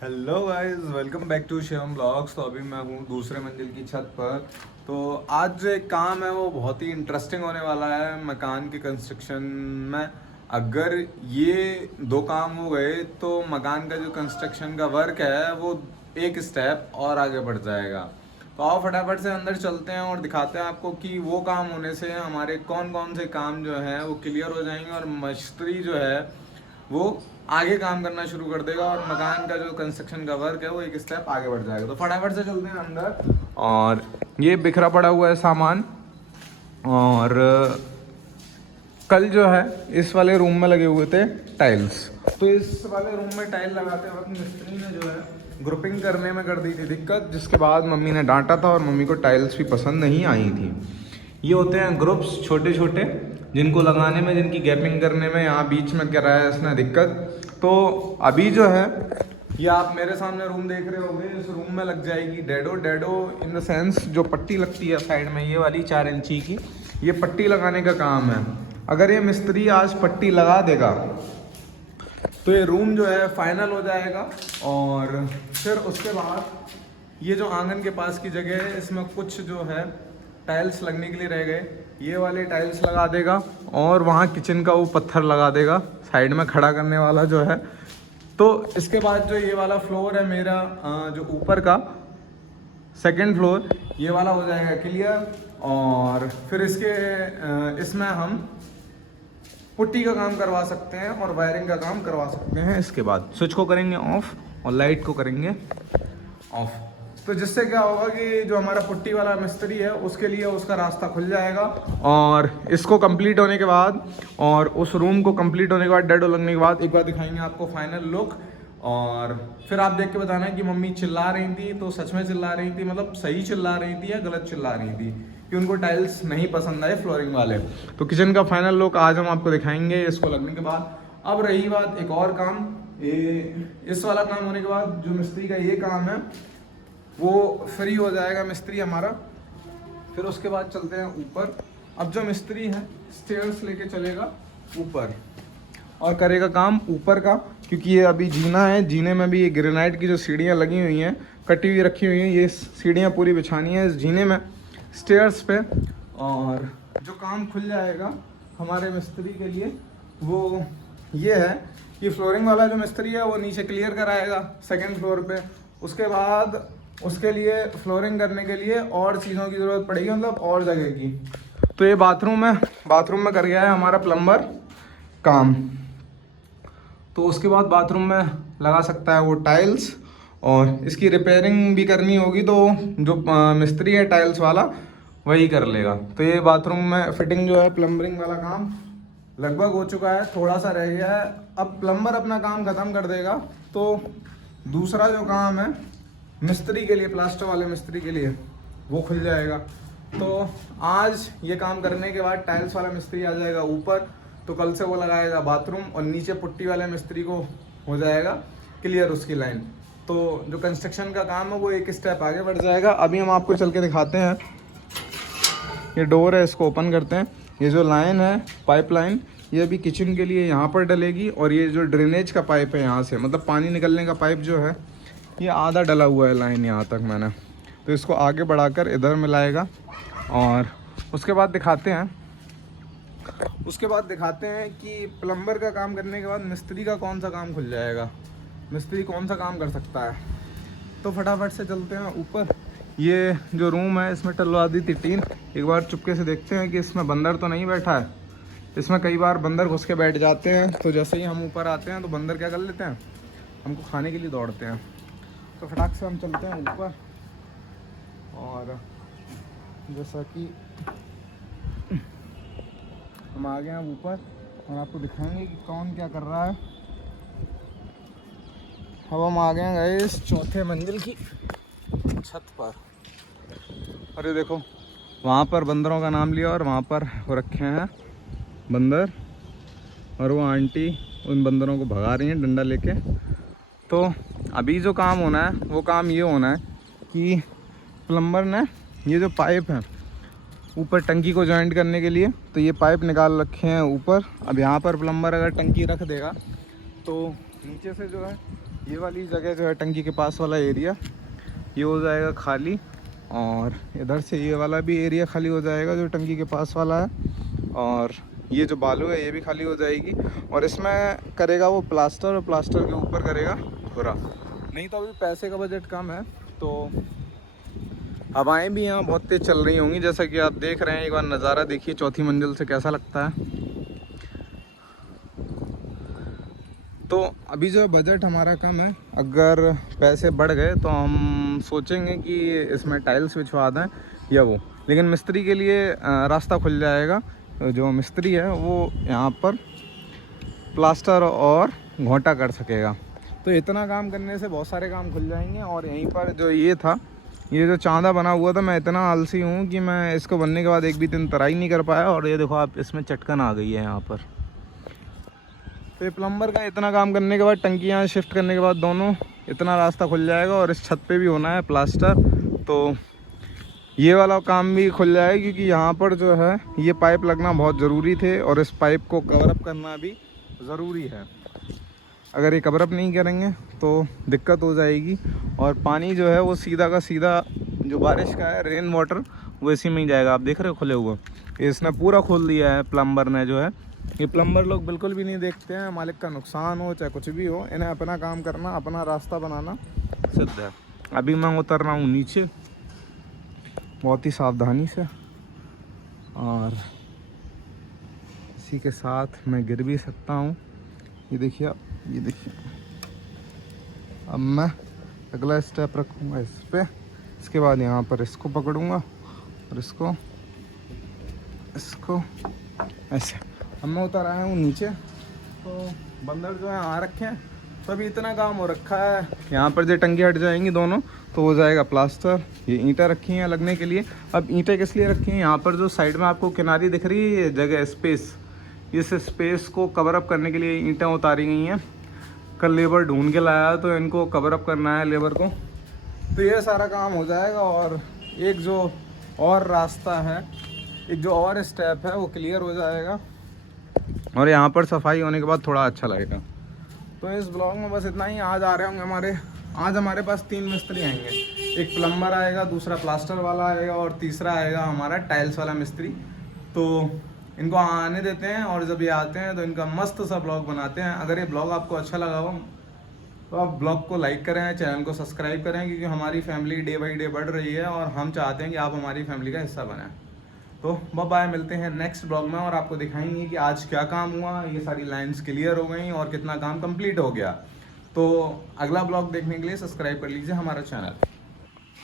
Hello guys, welcome back to Shivam blogs. तो अभी मैं हूँ दूसरे मंजिल की छत पर। तो आज जो एक काम है वो बहुत ही इंटरेस्टिंग होने वाला है मकान के कंस्ट्रक्शन में। अगर ये दो काम हो गए तो मकान का जो कंस्ट्रक्शन का वर्क है वो एक स्टेप और आगे बढ़ जाएगा। तो आओ फटाफट से अंदर चलते हैं और दिखाते हैं आपको कि वो काम होने से हमारे कौन कौन से काम जो हैं वो क्लियर हो जाएंगे और मिस्त्री जो है वो आगे काम करना शुरू कर देगा और मकान का जो कंस्ट्रक्शन का वर्क है वो एक स्टेप आगे बढ़ जाएगा। तो फटाफट से चलते हैं अंदर। और ये बिखरा पड़ा हुआ है सामान। और कल जो है इस वाले रूम में लगे हुए थे टाइल्स। तो इस वाले रूम में टाइल लगाते वक्त मिस्त्री ने जो है ग्रुपिंग करने में कर दी थी दिक्कत, जिसके बाद मम्मी ने डांटा था और मम्मी को टाइल्स भी पसंद नहीं आई थी। ये होते हैं ग्रुप्स छोटे छोटे, जिनको लगाने में, जिनकी गैपिंग करने में यहाँ बीच में क्या रहा है इसने दिक्कत। तो अभी जो है ये आप मेरे सामने रूम देख रहे होंगे, इस रूम में लग जाएगी dado. Dado in the sense जो पट्टी लगती है साइड में, ये वाली 4 इंची की, ये पट्टी लगाने का काम है। अगर ये मिस्त्री आज पट्टी लगा देगा तो ये रूम जो है फाइनल हो जाएगा। और फिर उसके बाद ये जो आंगन के पास की जगह है इसमें कुछ जो है टाइल्स लगने के लिए रह गए, ये वाले टाइल्स लगा देगा और वहाँ किचन का वो पत्थर लगा देगा साइड में खड़ा करने वाला जो है। तो इसके बाद जो ये वाला फ्लोर है मेरा, जो ऊपर का सेकंड फ्लोर, ये वाला हो जाएगा क्लियर। और फिर इसमें हम पुट्टी का काम करवा सकते हैं और वायरिंग का काम करवा सकते हैं। इसके बाद स्विच को करेंगे ऑफ और लाइट को करेंगे ऑफ। तो जिससे क्या होगा कि जो हमारा पुट्टी वाला मिस्त्री है उसके लिए उसका रास्ता खुल जाएगा। और इसको कंप्लीट होने के बाद और उस रूम को कंप्लीट होने के बाद, डेडो लगने के बाद, एक बार दिखाएंगे आपको फाइनल लुक। और फिर आप देख के बताना कि मम्मी चिल्ला रही थी तो सच में चिल्ला रही थी, मतलब सही चिल्ला रही थी या गलत चिल्ला रही थी, कि उनको टाइल्स नहीं पसंद आए फ्लोरिंग वाले। तो किचन का फाइनल लुक आज हम आपको दिखाएंगे इसको लगने के बाद। अब रही बात एक और काम, इस वाला काम होने के बाद जो मिस्त्री का ये काम है वो फ्री हो जाएगा मिस्त्री हमारा। फिर उसके बाद चलते हैं ऊपर। अब जो मिस्त्री है स्टेयर्स लेके चलेगा ऊपर और करेगा काम ऊपर का, क्योंकि ये अभी जीना है। जीने में भी ये ग्रेनाइट की जो सीढ़ियाँ लगी हुई हैं, कटी हुई रखी हुई हैं, ये सीढ़ियाँ पूरी बिछानी है इस जीने में, स्टेयर्स पे। और जो काम खुल जाएगा हमारे मिस्त्री के लिए वो ये है कि फ्लोरिंग वाला जो मिस्त्री है वो नीचे क्लियर कराएगा सेकंड फ्लोर पे। उसके बाद उसके लिए फ्लोरिंग करने के लिए और चीज़ों की ज़रूरत पड़ेगी, मतलब और जगह की। तो ये बाथरूम है, बाथरूम में कर गया है हमारा प्लम्बर काम। तो उसके बाद बाथरूम में लगा सकता है वो टाइल्स, और इसकी रिपेयरिंग भी करनी होगी तो जो मिस्त्री है टाइल्स वाला वही कर लेगा। तो ये बाथरूम में फिटिंग जो है प्लम्बरिंग वाला काम लगभग हो चुका है, थोड़ा सा रह गया है। अब प्लम्बर अपना काम ख़त्म कर देगा तो दूसरा जो काम है मिस्त्री के लिए, प्लास्टर वाले मिस्त्री के लिए, वो खुल जाएगा। तो आज ये काम करने के बाद टाइल्स वाला मिस्त्री आ जाएगा ऊपर, तो कल से वो लगाएगा बाथरूम और नीचे पुट्टी वाले मिस्त्री को हो जाएगा क्लियर उसकी लाइन। तो जो कंस्ट्रक्शन का काम है वो एक स्टेप आगे बढ़ जाएगा। अभी हम आपको चल के दिखाते हैं। ये डोर है, इसको ओपन करते हैं। ये जो लाइन है पाइप लाइन, ये अभी किचन के लिए यहाँ पर डलेगी। और ये जो ड्रेनेज का पाइप है यहाँ से, मतलब पानी निकलने का पाइप जो है, ये आधा डला हुआ है लाइन यहाँ तक मैंने, तो इसको आगे बढ़ाकर इधर मिलाएगा। और उसके बाद दिखाते हैं कि प्लम्बर का काम करने के बाद मिस्त्री का कौन सा काम खुल जाएगा, मिस्त्री कौन सा काम कर सकता है। तो फटाफट से चलते हैं ऊपर। ये जो रूम है इसमें टलवा दी थी टीन, एक बार चुपके से देखते हैं कि इसमें बंदर तो नहीं बैठा है। इसमें कई बार बंदर घुस के बैठ जाते हैं, तो जैसे ही हम ऊपर आते हैं तो बंदर क्या कर लेते हैं, हमको खाने के लिए दौड़ते हैं। तो फटाक से हम चलते हैं ऊपर। और जैसा कि हम आ गए हैं ऊपर और आपको दिखाएंगे कि कौन क्या कर रहा है। अब हम आ गए हैं इस चौथे मंजिल की छत पर। अरे देखो, वहाँ पर बंदरों का नाम लिया और वहाँ पर वो रखे हैं बंदर, और वो आंटी उन बंदरों को भगा रही हैं डंडा लेके। तो अभी जो काम होना है वो काम ये होना है कि प्लम्बर ने ये जो पाइप है ऊपर टंकी को जॉइंट करने के लिए, तो ये पाइप निकाल रखे हैं ऊपर। अब यहाँ पर प्लम्बर अगर टंकी रख देगा तो नीचे से जो है ये वाली जगह जो है टंकी के पास वाला एरिया ये हो जाएगा खाली, और इधर से ये वाला भी एरिया खाली हो जाएगा जो टंकी के पास वाला है, और ये जो बालू है ये भी खाली हो जाएगी। और इसमें करेगा वो प्लास्टर, और प्लास्टर के ऊपर करेगा खुरा। नहीं तो अभी पैसे का बजट कम है, तो हवाएं भी यहाँ बहुत तेज़ चल रही होंगी, जैसा कि आप देख रहे हैं। एक बार नज़ारा देखिए चौथी मंजिल से कैसा लगता है। तो अभी जो बजट हमारा कम है, अगर पैसे बढ़ गए तो हम सोचेंगे कि इसमें टाइल्स बिछवा दें या वो, लेकिन मिस्त्री के लिए रास्ता खुल जाएगा। जो मिस्त्री है वो यहाँ पर प्लास्टर और घोंटा कर सकेगा, तो इतना काम करने से बहुत सारे काम खुल जाएंगे। और यहीं पर जो ये था, ये जो चांदा बना हुआ था, मैं इतना आलसी हूँ कि मैं इसको बनने के बाद एक भी दिन तराई नहीं कर पाया, और ये देखो आप, इसमें चटकन आ गई है यहाँ पर। तो ये प्लम्बर का इतना काम करने के बाद, टंकियाँ शिफ्ट करने के बाद दोनों, इतना रास्ता खुल जाएगा। और इस छत पे भी होना है प्लास्टर, तो ये वाला काम भी खुल जाएगा, क्योंकि यहाँ पर जो है ये पाइप लगना बहुत ज़रूरी थे, और इस पाइप को कवर अप करना भी ज़रूरी है। अगर ये कवर अप नहीं करेंगे तो दिक्कत हो जाएगी, और पानी जो है वो सीधा का सीधा जो बारिश का है, रेन वाटर, वो इसी में ही जाएगा। आप देख रहे हो खुले हुए, इसने पूरा खोल दिया है प्लम्बर ने जो है। ये प्लम्बर लोग बिल्कुल भी नहीं देखते हैं मालिक का नुकसान हो चाहे कुछ भी हो, इन्हें अपना काम करना, अपना रास्ता बनाना सिद्ध है। अभी मैं उतर रहा हूँ नीचे बहुत ही सावधानी से, और इसी के साथ मैं गिर भी सकता हूँ। ये देखिए आप, ये देखिए। अब मैं अगला स्टेप रखूँगा इस पे, इसके बाद यहाँ पर इसको पकड़ूँगा और इसको ऐसे। अब मैं उतर आया हूँ नीचे, तो बंदर जो है आ रखे हैं, तो अभी इतना काम हो रखा है। यहाँ पर जो टंकी हट जाएंगी दोनों, तो हो जाएगा प्लास्टर। ये ईंटें रखी हैं लगने के लिए। अब ईंटें किस लिए रखी हैं, यहाँ पर जो साइड में आपको किनारी दिख रही है जगह, स्पेस, इस स्पेस को कवर अप करने के लिए ईंटें उतारी गई हैं। कल लेबर ढूंढ के लाया, तो इनको कवर अप करना है लेबर को, तो ये सारा काम हो जाएगा। और एक जो और रास्ता है, एक जो और स्टेप है, वो क्लियर हो जाएगा, और यहाँ पर सफाई होने के बाद थोड़ा अच्छा लगेगा। तो इस ब्लॉग में बस इतना ही। आज आ रहे होंगे आज हमारे पास 3 मिस्त्री आएंगे। एक प्लम्बर आएगा, दूसरा प्लास्टर वाला आएगा, और तीसरा आएगा हमारा टाइल्स वाला मिस्त्री। तो इनको आने देते हैं, और जब ये आते हैं तो इनका मस्त सा ब्लॉग बनाते हैं। अगर ये ब्लॉग आपको अच्छा लगा हो तो आप ब्लॉग को लाइक करें, चैनल को सब्सक्राइब करें, क्योंकि हमारी फैमिली डे बाई डे बढ़ रही है, और हम चाहते हैं कि आप हमारी फैमिली का हिस्सा बनें। तो बाय, मिलते हैं नेक्स्ट ब्लॉग में, और आपको दिखाएंगे कि आज क्या काम हुआ, ये सारी लाइंस क्लियर हो गई और कितना काम कंप्लीट हो गया। तो अगला ब्लॉग देखने के लिए सब्सक्राइब कर लीजिए हमारा चैनल।